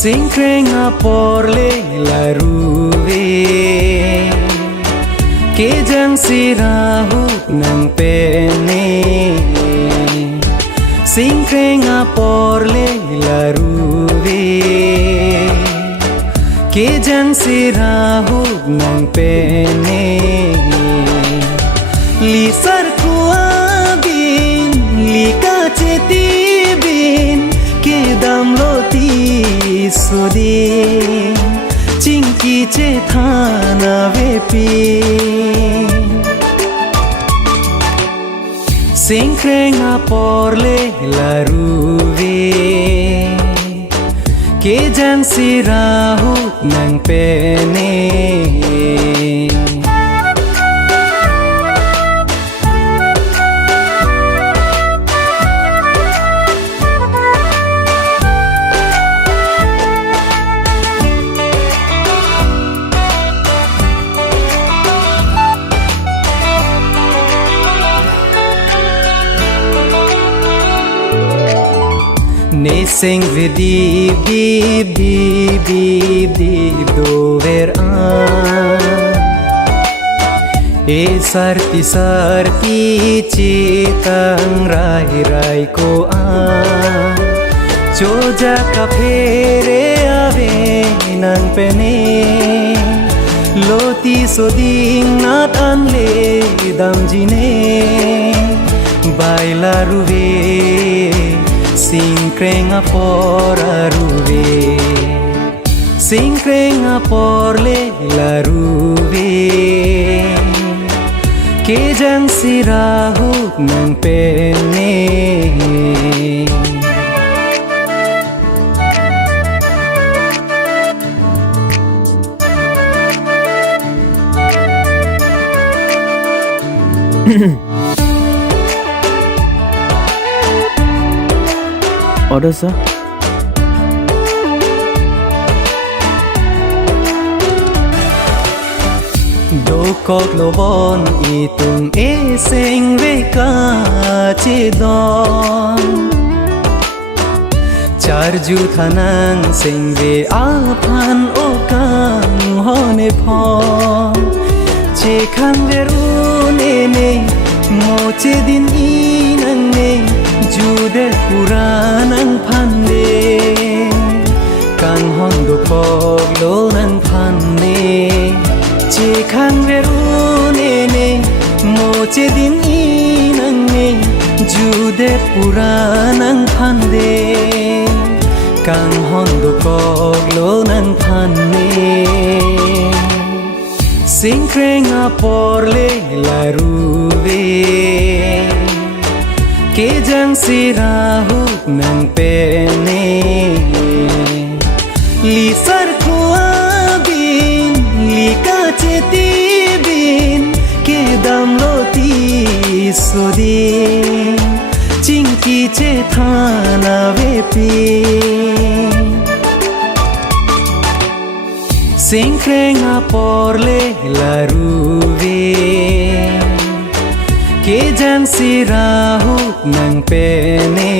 Singkrenga porle la ruve ke jang sirahu nang pene Singkrenga porle la ruve ke jang sirahu nang pene li sar kuabin li ka cheti bin ke dam loti sodin chinki che thana vepi Singkrenga porle la ruve ke jang sirahu nang pene Ne sing vidi bib bib bib bib dover E sarti chitang rai rai ko Joja ka phere ave nang pene Loti soding nat anle damjine Baila ruve Singkrenga pora ruve Singkrenga porle la ruve ke jang sirahu nang pene Order, sir. Do kok lobon itung eseng veka chedon Charju thanang sengve aphan okang hone phon Chekhan verune ne moche din inang ne Jude puranang phande Kan hondo koglo nang phande Chekhan verune ne moche din inang ne Jude puranang phande Kan hondo koglo nang phande Singkrenga porle la ruve ke jang sirahu nang pene li sar kuabin li ka cheti bin ke dam loti sodin chinki che thana vepi Singkrenga porle la ruve ke jang sirahu nang pene